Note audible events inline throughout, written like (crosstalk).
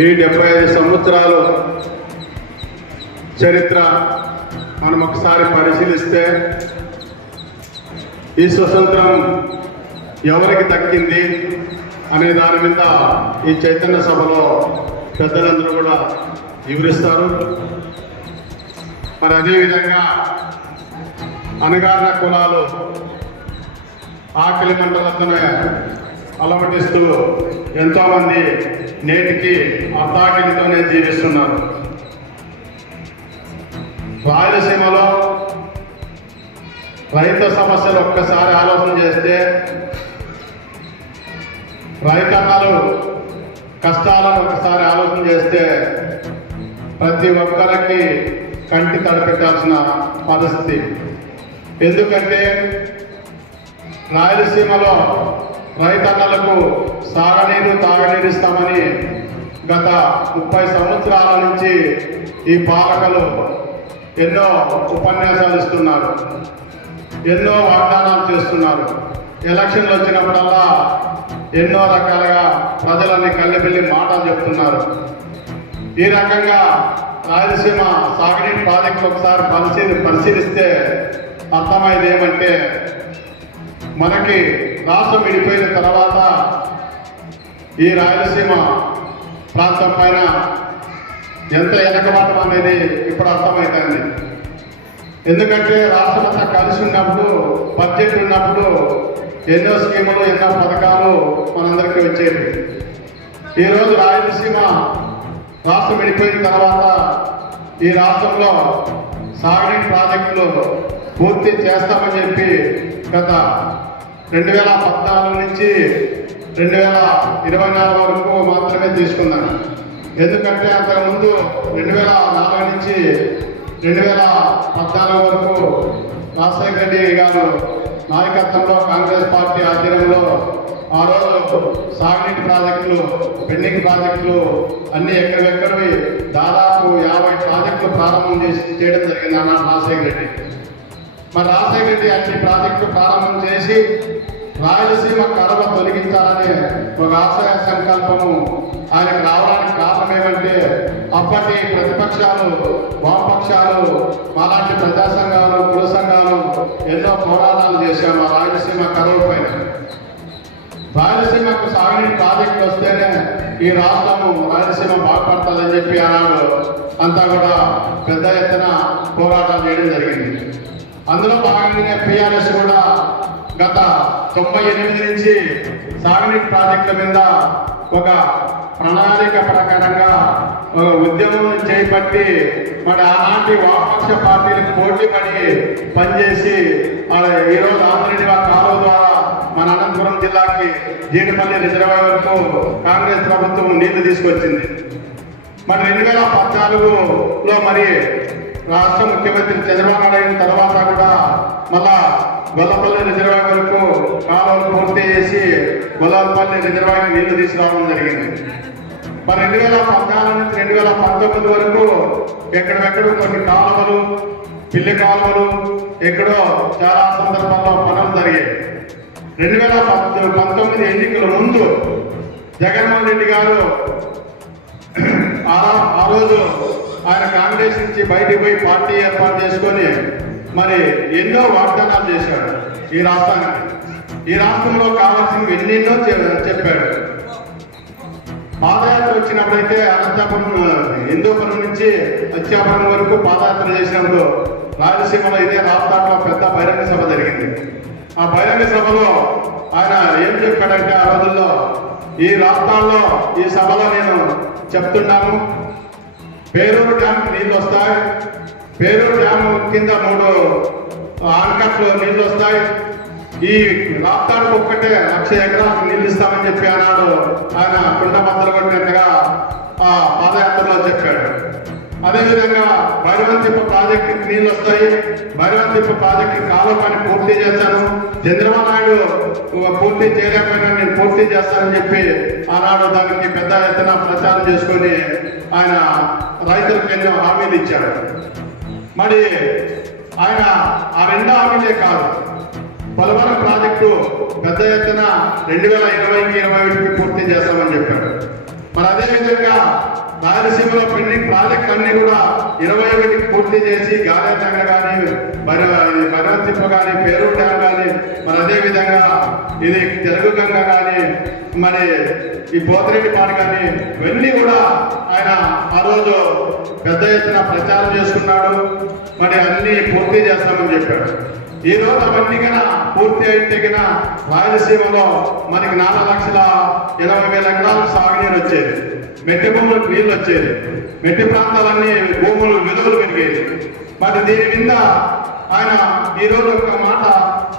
ఈ డెబ్బై ఐదు సంవత్సరాలు చరిత్ర మనం ఒకసారి పరిశీలిస్తే ఈ స్వతంత్రం ఎవరికి దక్కింది అనే దాని మీద ఈ చైతన్య సభలో పెద్దలందరూ కూడా వివరిస్తారు. మరి అదేవిధంగా అణగారిన కులాలు ఆకలి మంటలతోనే అలవటిస్తూ ఎంతోమంది నేటికి అర్ధాకలితోనే జీవిస్తున్నారు. రాయలసీమలో రైతు సమస్యలు ఒక్కసారి ఆలోచన చేస్తే రైతన్నలు కష్టాలను ఒకసారి ఆలోచన చేస్తే ప్రతి ఒక్కరికి కంటి తడపెట్టాల్సిన పరిస్థితి. ఎందుకంటే రాయలసీమలో రైతన్నలకు సాగనీరు తాగనీరు ఇస్తామని గత ముప్పై సంవత్సరాల నుంచి ఈ పాలకులు ఎన్నో ఉపన్యాసాలు ఇస్తున్నారు. ఎన్నో వాగ్దానాలు చేస్తున్నారు. ఎలక్షన్లు వచ్చినప్పుడల్లా ఎన్నో రకాలుగా ప్రజలని కళ్ళెబెల్లి మాటలు చెప్తున్నారు. ఈ రకంగా రాయలసీమ సాగునీటి ప్రాజెక్టు ఒకసారి పరిశీలి పరిశీలిస్తే అర్థమైంది ఏమంటే మనకి రాష్ట్రం విడిపోయిన తర్వాత ఈ రాయలసీమ ప్రాంతం పైన ఎంత వెనకబాటం అనేది ఇప్పుడు అర్థమవుతుంది ఎందుకంటే రాష్ట్రం అంతా కలిసి ఉన్నప్పుడు బడ్జెట్ ఉన్నప్పుడు ఎన్నో స్కీములు ఎన్నో పథకాలు మనందరికీ వచ్చేవి. ఈరోజు రాయలసీమ రాష్ట్రం విడిపోయిన తర్వాత ఈ రాష్ట్రంలో సాగునీటి ప్రాజెక్టులు పూర్తి చేస్తామని చెప్పి గత రెండు వేల పద్నాలుగు నుంచి రెండు వేల ఇరవై నాలుగు వరకు మాత్రమే తీసుకున్నాను. ఎందుకంటే అంతకుముందు రెండు వేల నాలుగు నుంచి రెండు వేల పద్నాలుగు వరకు రాజశేఖర రెడ్డి గారు నాయకత్వంలో కాంగ్రెస్ పార్టీ ఆధ్వర్యంలో ఆ రోజు సాగునీటి ప్రాజెక్టులు పెండింగ్ ప్రాజెక్టులు అన్ని ఎక్కడెక్కడవి దాదాపు యాభై ప్రాజెక్టులు ప్రారంభం చేసి చేయడం జరిగింది అన్నాడు రాజశేఖర రెడ్డి. మరి రాజశేఖర రెడ్డి అన్ని ప్రాజెక్టు ప్రారంభం చేసి రాయలసీమ కడవ తొలగించాలనే ఒక ఆశయ సంకల్పము ఆయనకు రావడానికి కారణం ఏమంటే అప్పటి ప్రతిపక్షాలు వామపక్షాలు మాలాంటి ప్రజా సంఘాలు కుల సంఘాలు ఎన్నో పోరాటాలు చేశాము ఆ రాయలసీమ కరువు రాయలసీమకు సాగునీటి ప్రాజెక్టులు వస్తేనే ఈ రాష్ట్రము రాయలసీమ బాగుపడతాదని చెప్పి ఆనాడు అంతా కూడా పెద్ద ఎత్తున పోరాటాలు చేయడం జరిగింది. అందులో భాగంగానే పిఆర్ఎస్ కూడా గత తొంభై ఎనిమిది నుంచి సాగునీటి ప్రాజెక్టుల మీద ఒక ప్రణాళిక ప్రకారంగా ఒక ఉద్యమం చేపట్టి మరి ఆనాటి వామపక్ష పార్టీలకు పోటీ పడి పనిచేసి ఈరోజు ఆంధ్రనివా కాలువ ద్వారా మన అనంతపురం జిల్లాకి జీడిపల్లి రిజర్వాయర్కు వరకు కాంగ్రెస్ ప్రభుత్వం నీళ్ళు తీసుకొచ్చింది. మరి రెండు వేల పద్నాలుగులో మరి రాష్ట్ర ముఖ్యమంత్రి చంద్రబాబు నాయుడు తర్వాత కూడా మళ్ళా గొల్లపల్లి రిజర్వాయర్ వరకు కాలువలు పూర్తి చేసి గొల్లపల్లి రిజర్వాయర్ నీళ్ళు తీసుకురావడం జరిగింది. మరి రెండు వేల పద్నాలుగు నుంచి రెండు వేల పంతొమ్మిది వరకు ఎక్కడెక్కడ కొన్ని కాలువలు పిల్లి కాలువలు ఎక్కడో చాలా సందర్భాల్లో పనులు జరిగాయి. రెండు వేల పంతొమ్మిది ఎన్నికల ముందు జగన్మోహన్ రెడ్డి గారు (clears throat) ఆ రోజు ఆయన కాంగ్రెస్ నుంచి బయటికి పోయి పార్టీ ఏర్పాటు చేసుకొని మరి ఎన్నో వాగ్దానాలు చేశాడు ఈ రాష్ట్రానికి. ఈ రాష్ట్రంలో కావాల్సినవి ఎన్నెన్నో చెప్పాడు. పాదయాత్ర వచ్చినప్పుడైతే అనంతపురం హిందూపురం నుంచి అత్యాపురం వరకు పాదయాత్ర చేసినప్పుడు రాయలసీమలో ఇదే రాష్ట్రంలో పెద్ద బహిరంగ సభ జరిగింది. ఆ బహిరంగ సభలో ఆయన ఏం చెప్పాడంటే ఆ రోజుల్లో ఈ రాష్ట్రాల్లో ఈ సభలో నేను చెప్తున్నాము పేరూరు డ్యామ్ నీళ్ళు వస్తాయి. పేరూరు డ్యామ్ కింద మూడు ఆనకట్లు నీళ్ళు వస్తాయి. ఈ రాష్ట్రానికి ఒక్కటే లక్ష ఎకరాలకు నీళ్ళు ఇస్తామని చెప్పి అన్నాడు ఆయన కుండ బద్దలు కొట్టినట్టుగా ఆ పాదయాత్రలో చెప్పాడు. అదేవిధంగా భైరవంతిప్ప ప్రాజెక్టుకి నీళ్ళు వస్తాయి. భైరవంతిప్ప ప్రాజెక్టు కాలువ పని పూర్తి చేశాను. చంద్రబాబు నాయుడు పూర్తి చేయలేకపోయినా నేను పూర్తి చేస్తానని చెప్పి ఆనాడు దానికి పెద్ద ఎత్తున ప్రచారం చేసుకొని ఆయన రైతులకు ఎన్నో హామీలు ఇచ్చాడు మరి ఆయన ఆ రెండు హామీలే కాదు పోలవరం ప్రాజెక్టు పెద్ద ఎత్తున రెండు వేల ఇరవైకి ఇరవై ఒకటికి పూర్తి చేస్తామని చెప్పాడు మరి అదేవిధంగా రాయలసీమలో పెండింగ్ ప్రాజెక్ట్ అన్ని కూడా ఇరవై ఒకటికి పూర్తి చేసి గాలేతంగ కానీ మరి భగవతిప్ప కానీ పేరు డ్యామ్ కానీ మరి అదే విధంగా ఇది తెలుగు గంగ కానీ మరి ఈ పోతిరెడ్డి పాడు కానీ ఇవన్నీ కూడా ఆయన ఆ రోజు పెద్ద ఎత్తున ప్రచారం చేసుకున్నాడు. మరి అన్ని పూర్తి చేస్తామని చెప్పాడు. ఈ రోజు అవన్నీ కన్నా పూర్తి అయితే కన్నా రాయలసీమలో మనకి నాలుగు లక్షల ఇరవై వేల ఎకరాలకు సాగునీరు వచ్చేది. మెట్టి భూములకు నీళ్ళు వచ్చేది. మెట్టి ప్రాంతాలన్నీ భూములు విలువలు పెరిగేది మరి దీని మీద ఆయన ఈ రోజు ఒక మాట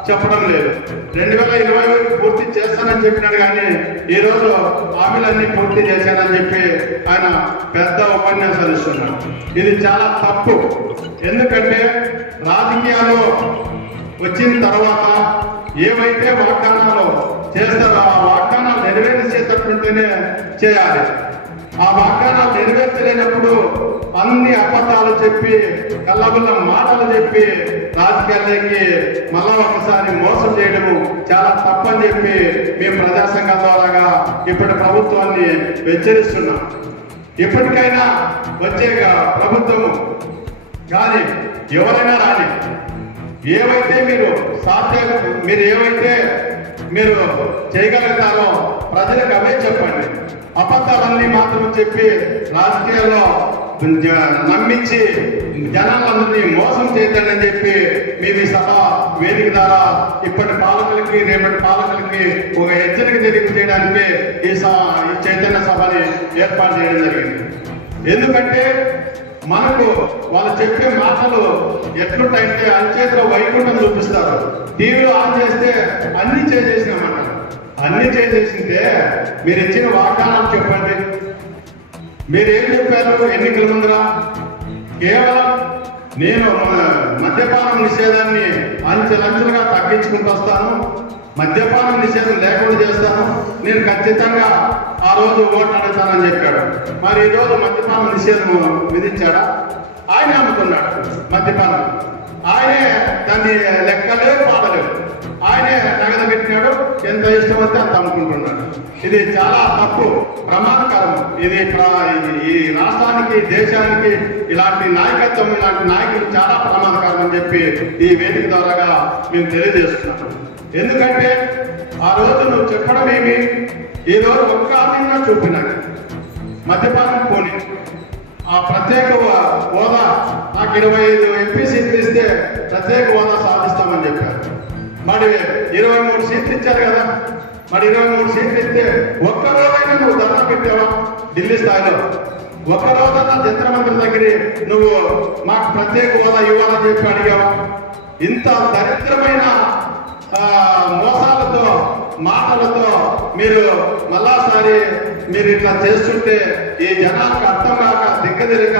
చెప్పడం లేదు. రెండు వేల ఇరవై వరకు పూర్తి చేస్తానని చెప్పినాడు కానీ ఈ రోజు హామీలన్నీ పూర్తి చేశానని చెప్పి ఆయన పెద్ద ఉపన్యాసాలు ఇస్తున్నాడు ఇది చాలా తప్పు. ఎందుకంటే రాజకీయాలు వచ్చిన తర్వాత ఏవైతే వాగ్దానాలు చేస్తారో ఆ వాగ్దానాలు నెరవేర్చేటట్టుంటేనే చేయాలి. ఆ వాగ్దానాలు నెరవేర్చలేనప్పుడు అన్ని అబద్ధాలు చెప్పి కళ్ళబుల్ల మాటలు చెప్పి రాజకీయాలకి మళ్ళా ఒకసారి మోసం చేయడము చాలా తప్పని చెప్పి మేము ప్రజా సంఘాల ద్వారాగా ఇప్పటి ప్రభుత్వాన్ని హెచ్చరిస్తున్నాం. ఇప్పటికైనా వచ్చే ప్రభుత్వము కానీ ఎవరైనా రాని ఏవైతే మీరు సాధ్యం మీరు ఏవైతే మీరు చేయగలుగుతారో ప్రజలకు అవే చెప్పండి. అబద్ధాలన్నీ మాత్రం చెప్పి రాజకీయాల్లో నమ్మించి జనాలందరినీ మోసం చేయొద్దని చెప్పి మేము ఈ సభ వేదిక ద్వారా ఇప్పటి పాలకులకి రేపటి పాలకులకి ఒక హెచ్చరిక తెలియజేయడానికి ఈ సభ ఈ చైతన్య సభని ఏర్పాటు చేయడం జరిగింది. ఎందుకంటే మనకు వాళ్ళు చెప్పే మాటలు ఎట్లుంటాయంటే అంచేతిలో వైకుంఠం చూపిస్తారు. టీవీలో ఆన్ చేస్తే అన్ని చేసేసినామంటారు అన్ని చేసేసింటే మీరు ఇచ్చిన వాగ్దానాలు చెప్పండి. మీరు ఏం చెప్పారు ఎన్నికల ముందర? కేవలం నేను మద్యపానం నిషేధాన్ని అంచెలంచెలుగా తగ్గించుకుంటూ వస్తాను. మద్యపానం నిషేధం లేకుండా చేస్తాను నేను ఖచ్చితంగా ఆ రోజు ఓటు అడుగుతానని చెప్పాడు. మరి ఈ రోజు మద్యపానం నిషేధం విధించాడా? ఆయన అమ్ముతున్నాడు మద్యపానం. ఆయనే దాన్ని లెక్కలేదు పాడలేదు. ఆయనే నగదు పెట్టినాడు. ఎంత ఇష్టం వస్తే అంత అమ్ముకుంటున్నాడు. ఇది చాలా తప్పు ప్రమాదకరం. ఇది ఇది- ఈ రాష్ట్రానికి దేశానికి ఇలాంటి నాయకత్వం ఇలాంటి నాయకులు చాలా ప్రమాదకరం అని చెప్పి ఈ వేదిక ద్వారాగా మేము తెలియజేస్తున్నాము. ఎందుకంటే ఆ రోజు నువ్వు చెప్పడం ఏమి? ఈ రోజు ఒక్క ఆర్థికంగా చూపినాడు. మద్యపానం పోనీ. ఆ ప్రత్యేక హోదా నాకు ఇరవై ఐదు ఎంపీ సీట్లు ఇస్తే ప్రత్యేక హోదా సాధిస్తామని చెప్పారు. మరి ఇరవై మూడు సీట్లు ఇచ్చారు కదా. మరి ఇరవై మూడు సీట్లు ఇస్తే ఒక్క రోజైనా నువ్వు ధర్నా పెట్టావా? ఢిల్లీ స్థాయిలో. ఒక్క రోజన్నా జంత్ర మంత్రి దగ్గర నువ్వు మాకు ప్రత్యేక హోదా ఇవ్వాలని చెప్పి అడిగావా? ఇంత దరిద్రమైన మోసాలతో మాటలతో మీరు మళ్ళాసారి మీరు ఇట్లా చేస్తుంటే ఈ జనానికి అర్థం కాక దిగ్గదిరిక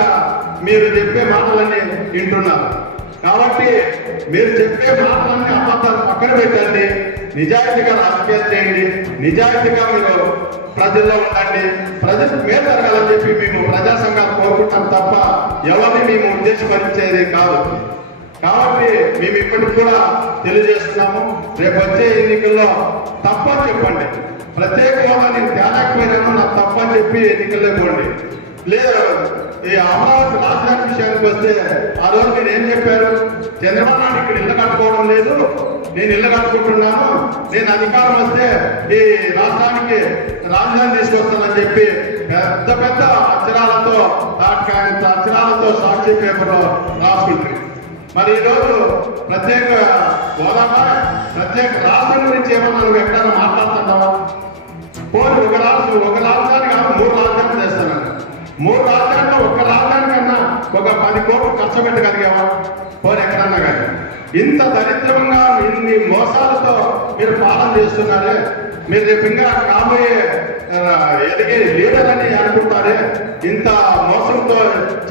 మీరు చెప్పే మాటలన్నీ వింటున్నారు. కాబట్టి మీరు చెప్పే మాటలన్నీ అబద్ధాలు పక్కన పెట్టండి. నిజాయితీగా రాజకీయాలు చేయండి. నిజాయితీగా మీరు ప్రజల్లో ఉండండి. ప్రజలకు మేలు జరగాలని చెప్పి మేము ప్రజా సంఘాలు కోరుకుంటాం తప్ప ఎవరిని మేము ఉద్దేశపరిచేది కాదు. కాబట్టి మేము ఇప్పటికి కూడా తెలియజేస్తున్నాము రేపు వచ్చే ఎన్నికల్లో తప్పని చెప్పండి. ప్రత్యేక హోదా నేను తేలేకపోయినాను నాకు తప్పని చెప్పి ఎన్నికల్లో పోండి లేదు ఈ అమరావతి రాజధాని విషయానికి వస్తే ఆ రోజు నేను ఏం చెప్పారు చంద్రబాబు నాయుడు ఇక్కడ ఇల్లు కట్టుకోవడం లేదు నేను ఇల్లు కట్టుకుంటున్నాను నేను అధికారం వస్తే ఈ రాష్ట్రానికి రాజధాని తీసుకొస్తానని చెప్పి పెద్ద పెద్ద అక్షరాలతో అక్షరాలతో సాక్షి పేపర్లో రాసుకుంటారు మరి ఈరోజు ప్రత్యేక హోదాపై ప్రత్యేక రాష్ట్రం గురించి ఏమన్నా నువ్వు ఎక్కడైనా మాట్లాడుతున్నావా పోనీ ఒక రాష్ట్రం ఒక రాజధాని కాదు మూడు రాజధానులు చేస్తానని మూడు రాజధానిలో ఒక రాజధాని కన్నా ఒక పది కోట్లు ఖర్చు పెట్టగలిగావా? పోనీ ఎక్కడన్నా కానీ. ఇంత దరిద్రంగా ఇన్ని మోసాలతో మీరు పాలన చేస్తున్నారే? మీరు రేపు ఇంకా కాబోయే ఎదిగే లీడర్ అని అనుకుంటారే? ఇంత మోసంతో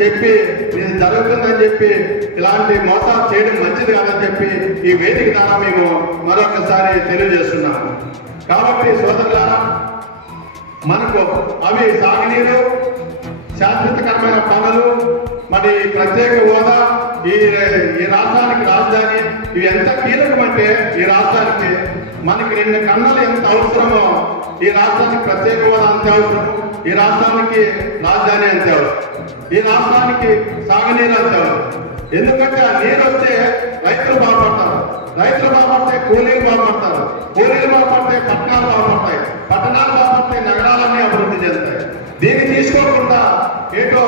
చెప్పి ఇది జరుగుతుందని చెప్పి ఇలాంటి మోసాలు చేయడం మంచిది కాదని చెప్పి ఈ వేదిక ద్వారా మేము మరొకసారి తెలియజేస్తున్నాము. కాబట్టి సోదరులారా మనకు అవి సాగునీరు శాశ్వతకరమైన పనులు మరి ప్రత్యేక హోదా ఈ ఈ రాష్ట్రానికి రాజధాని ఇవి ఎంత కీలకం అంటే ఈ రాష్ట్రానికి మనకి రెండు కన్నాలు ఎంత అవసరమో ఈ రాష్ట్రానికి ప్రత్యేక హోదా అంతే అవసరం. ఈ రాష్ట్రానికి రాజధాని అంతేవారు ఈ రాష్ట్రానికి సాగునీరు అంతేవారు ఎందుకంటే ఆ నీరు వస్తే రైతులు బాగుపడతారు. రైతులు బాగుపడితే కూలీలు బాగుపడతారు. కూలీలు బాగుపడితే పట్టణాలు బాగుపడతాయి. పట్టణాలు బాగుపడితే నగరాలన్నీ అభివృద్ధి చెందుతాయి. దీన్ని తీసుకోకుండా ఏటో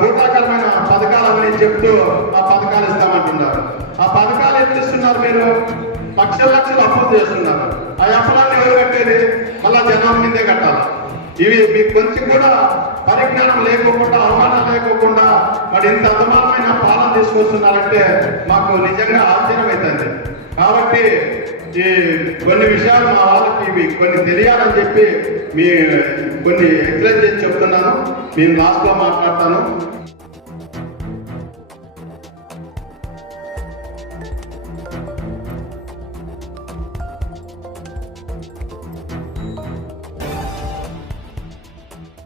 భూతాకరమైన అని చెప్తూ ఆ పథకాలు ఇస్తామంటున్నారు. ఆ పథకాలు ఎందుకు ఇస్తున్నారు మీరు? లక్షల లక్షలు అప్పులు చేస్తున్నారు. ఆ అప్పులన్నీ ఎవరు కట్టేది? మళ్ళా జనం మీదే కట్టాలి? ఇవి మీకు కొంచెం కూడా పరిజ్ఞానం లేకోకుండా అవమానం లేకోకుండా మరి ఇంత అధమానమైన పాలన తీసుకొస్తున్నారంటే మాకు నిజంగా ఆశ్చర్యమవుతుంది కాబట్టి ఈ కొన్ని విషయాలు మా వాళ్ళకి ఇవి కొన్ని తెలియాలని చెప్పి మీ కొన్ని ఎక్స్ప్లెయిన్ చేసి చెప్తున్నాను. నేను లాస్ట్లో మాట్లాడతాను.